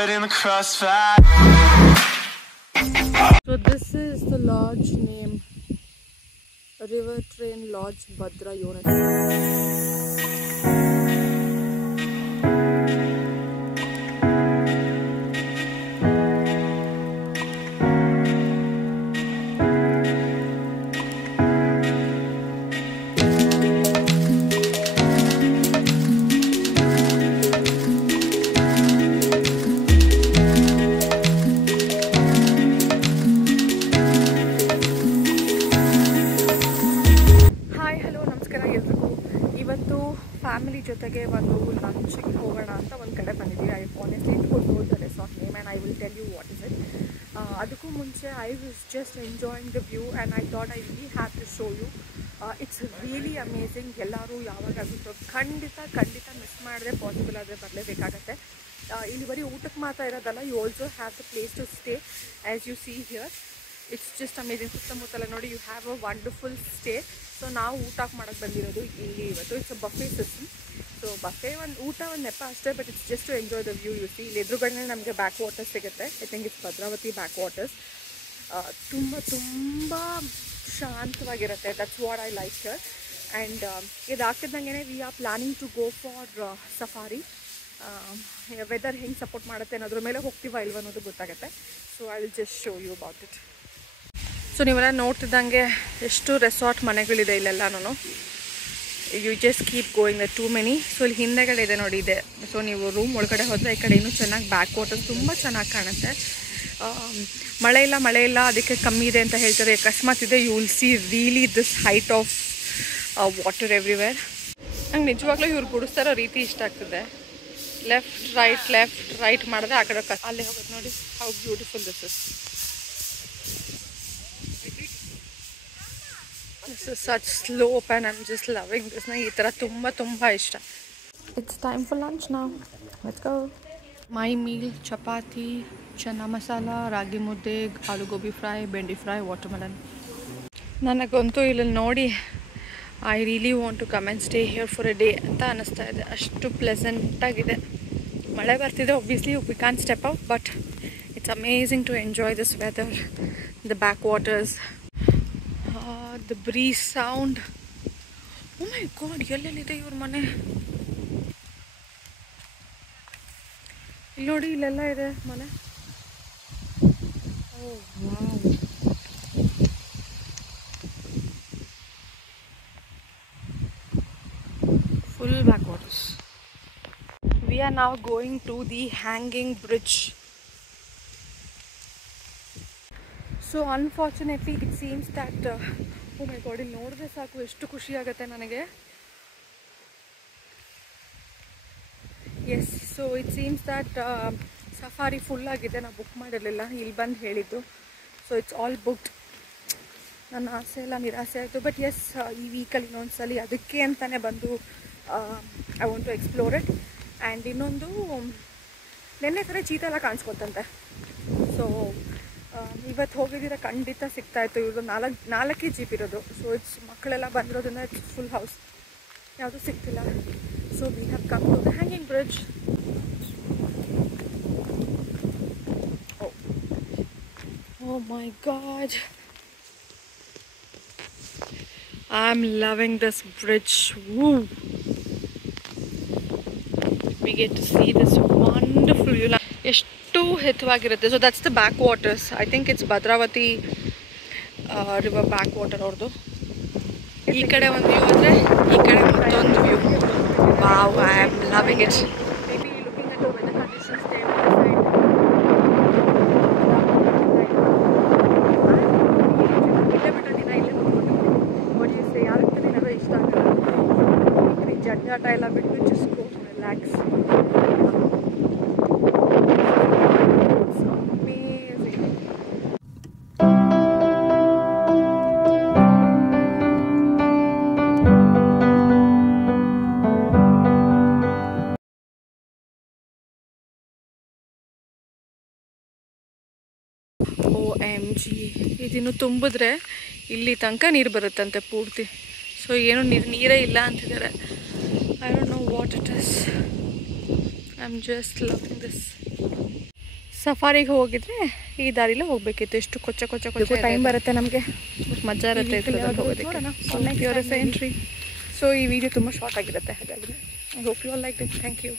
caught in the crossfire. So this is the lodge name, River Train Lodge, Bhadra unit. Family ಜೊತೆಗೆ ಒಂದು ಲಂಚಿಗೆ ಹೋಗೋಣ ಅಂತ ಒಂದು ಕಡೆ ಬಂದಿದ್ದೀವಿ. I honestly don't know the resort name and I will tell you what is it. ಅದಕ್ಕೂ ಮುಂಚೆ I was just enjoying the view and I thought I really have to show you. It's really amazing. ಎಲ್ಲರೂ ಯಾವಾಗಾಗುತ್ತೋ ಖಂಡಿತ miss ಮಾಡದೆ possible ಆದರೆ ಬರಲೇಬೇಕಾಗತ್ತೆ. ಇಲ್ಲಿ ಬರೀ ಊಟಕ್ಕೆ ಮಾತ್ರ ಇರೋದಲ್ಲ, you also have the place to stay as you see here. It's just amazing. ಸುತ್ತಮುತ್ತಲ ನೋಡಿ, you have a wonderful stay. So ನಾವು ಊಟಕ್ಕೆ ಮಾಡೋಕ್ಕೆ ಬಂದಿರೋದು ಇಲ್ಲಿ ಇವತ್ತು. It's a buffet system. So buffet ಊಟ ಒಂದು ನೆಪ ಅಷ್ಟೇ, but it's just to enjoy the view. You see ಇಲ್ಲಿ ಎದುರುಗಡೆ ನಮಗೆ ಬ್ಯಾಕ್ ವಾಟರ್ಸ್ ಸಿಗುತ್ತೆ. I think it's Bhadravathi back waters. ತುಂಬ ಶಾಂತವಾಗಿರುತ್ತೆ. That's what I like here. And ಇದಾಗ್ತಿದ್ದಂಗೆ we are planning to go for safari. Weather ಹೆಂಗೆ ಸಪೋರ್ಟ್ ಮಾಡುತ್ತೆ ಅನ್ನೋದ್ರ ಮೇಲೆ ಹೋಗ್ತೀವ ಇಲ್ವ ಅನ್ನೋದು ಗೊತ್ತಾಗುತ್ತೆ. So I will just show you about it. So ನೀವೆಲ್ಲ ನೋಡ್ತಿದ್ದಂಗೆ ಎಷ್ಟು ರೆಸಾರ್ಟ್ ಮನೆಗಳಿದೆ ಇಲ್ಲೆಲ್ಲನೂ. You just keep going, the too many. So ಇಲ್ಲಿ ಹಿಂದೆಗಡೆ ಇದೆ ನೋಡಿ, ಇದೆ. ಸೊ ನೀವು ರೂಮ್ ಒಳಗಡೆ ಹೋದರೆ ಈ ಕಡೆ ಇನ್ನೂ ಚೆನ್ನಾಗಿ ಬ್ಯಾಕ್ ವಾಟರ್ಸ್ ತುಂಬ ಚೆನ್ನಾಗಿ ಕಾಣುತ್ತೆ. ಮಳೆ ಇಲ್ಲ ಅದಕ್ಕೆ ಕಮ್ಮಿ ಇದೆ ಅಂತ ಹೇಳ್ತಾರೆ. ಅಕಸ್ಮಾತ್ ಇದೆ, you will see really this height of water everywhere. ನಂಗೆ ನಿಜವಾಗ್ಲೂ ಇವ್ರು ಗುಡಿಸ್ತಾರೋ ರೀತಿ ಇಷ್ಟ ಆಗ್ತದೆ. ಲೆಫ್ಟ್ ರೈಟ್ ಮಾಡಿದ್ರೆ ಆ ಕಡೆ ಅಲ್ಲೇ ಹೋಗುತ್ತೆ ನೋಡಿ. How beautiful this is. This is such slope and I'm just loving this. ನಂಗೆ ಈ ಥರ ತುಂಬ ಇಷ್ಟ. It's time for lunch now. Let's go. My meal: chapati, Channa masala, ragi mudde, aloo gobi fry, ಬೆಂಡಿ ಫ್ರೈ, ವಾಟರ್ಮೆಲನ್. ನನಗಂತೂ ಇಲ್ಲಿ ನೋಡಿ I really want to come and stay here for a day ಅಂತ ಅನ್ನಿಸ್ತಾ ಇದೆ. ಅಷ್ಟು ಪ್ಲೆಸೆಂಟಾಗಿದೆ. ಮಳೆ ಬರ್ತಿದೆ, obviously we can step out, but it's amazing to enjoy this weather, the back waters, the breeze sound. Oh my god, ಎಲ್ಲೆಲ್ಲಿದೆ ಇವ್ರ ಮನೆ. ಇಲ್ಲಿ ನೋಡಿ, ಇಲ್ಲೆಲ್ಲ ಇದೆ ಮನೆ. Oh wow. Full back waters. We are now going to the hanging bridge. So unfortunately it seems that oh my god, ಇಲ್ಲಿ ನೋಡಿದ್ರೆ ಸಾಕು ಎಷ್ಟು ಖುಷಿ ಆಗುತ್ತೆ ನನಗೆ. Yes, so it seems that safari full ಆಗಿದೆ. ನಾವು ಬುಕ್ ಮಾಡಿರಲಿಲ್ಲ, ಇಲ್ಲಿ ಬಂದು ಹೇಳಿದ್ದು. So it's all booked. ನನ್ನ ಆಸೆ ಎಲ್ಲ ನಿರಾಸೆ ಆಯಿತು. ಬಟ್ ಎಸ್, ಈ ವೀಕಲ್ಲಿ ಇನ್ನೊಂದ್ಸಲಿ ಅದಕ್ಕೆ ಅಂತಲೇ ಬಂದು I want to explore it. And ಇನ್ನೊಂದು, ನೆನ್ನೆ ಕಡೆ ಚೀತಾ ಎಲ್ಲ ಕಾಣಿಸ್ಕೊತಂತೆ. ಸೊ ಇವತ್ತು ಹೋಗಿದ್ದೀರ ಖಂಡಿತ ಸಿಗ್ತಾಯಿತ್ತು. ಇವ್ರದ್ದು ನಾಲ್ಕೇ ಜೀಪ್ ಇರೋದು. ಸೊ ಇಟ್ಸ್ ಮಕ್ಕಳೆಲ್ಲ ಬಂದಿರೋದ್ರಿಂದ ಇಟ್ಸ್ ಫುಲ್ ಹೌಸ್, ಯಾವುದೂ ಸಿಗ್ತಿಲ್ಲ. So we have come to the hanging bridge. Oh my God, I am loving this bridge. Woo, we get to see this wonderful view. ಎಷ್ಟು ಎತ್ತರವಾಗಿರುತ್ತೆ. So that's the back waters. I think it's Bhadravathi river back water ಅವ್ರದ್ದು. ಈ ಕಡೆ ಒಂದು view ಅಂದರೆ ಈ ಕಡೆ ಮತ್ತೊಂದು view. Wow, I am loving it. Maybe looking at the weather conditions they ಯಾರಿಗೆ ಏನಾದರೂ ಇಷ್ಟ ಆಗಲ್ಲ. ಜಂಜಾಟ ಎಲ್ಲ ಬಿಟ್ಟು ಜಸ್ಟ್ ಗೋ ರಿಲ್ಯಾಕ್ಸ್. OMG, ಇದನ್ನು ತುಂಬಿದ್ರೆ ಇಲ್ಲಿ ತನಕ ನೀರು ಬರುತ್ತಂತೆ ಪೂರ್ತಿ. ಸೊ ಏನು ನೀರೇ ಇಲ್ಲ ಅಂತಿದ್ದಾರೆ. I don't know what it is. I am just loving this. ಸಫಾರಿಗೆ ಹೋಗಿದ್ರೆ ಈ ದಾರಿಲೇ ಹೋಗಬೇಕಿತ್ತು. ಎಷ್ಟು ಕೊಚ್ಚ ಕೊಚ್ಚ ಕೊಚ್ಚ ಟೈಮ್ ಬರುತ್ತೆ ನಮಗೆ, ಮಜಾ ಇರುತ್ತೆ ಹೋಗೋದಕ್ಕೆ. ಎಂಟ್ರಿ. ಸೊ ಈ ವಿಡಿಯೋ ತುಂಬ ಶಾರ್ಟ್ ಆಗಿರುತ್ತೆ, ಹಾಗಾಗಿ I hope you all like it. Thank you.